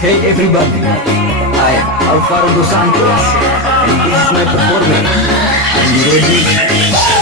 Hey everybody, I am Alvaro Dos Santos and this is my performance. Are you ready?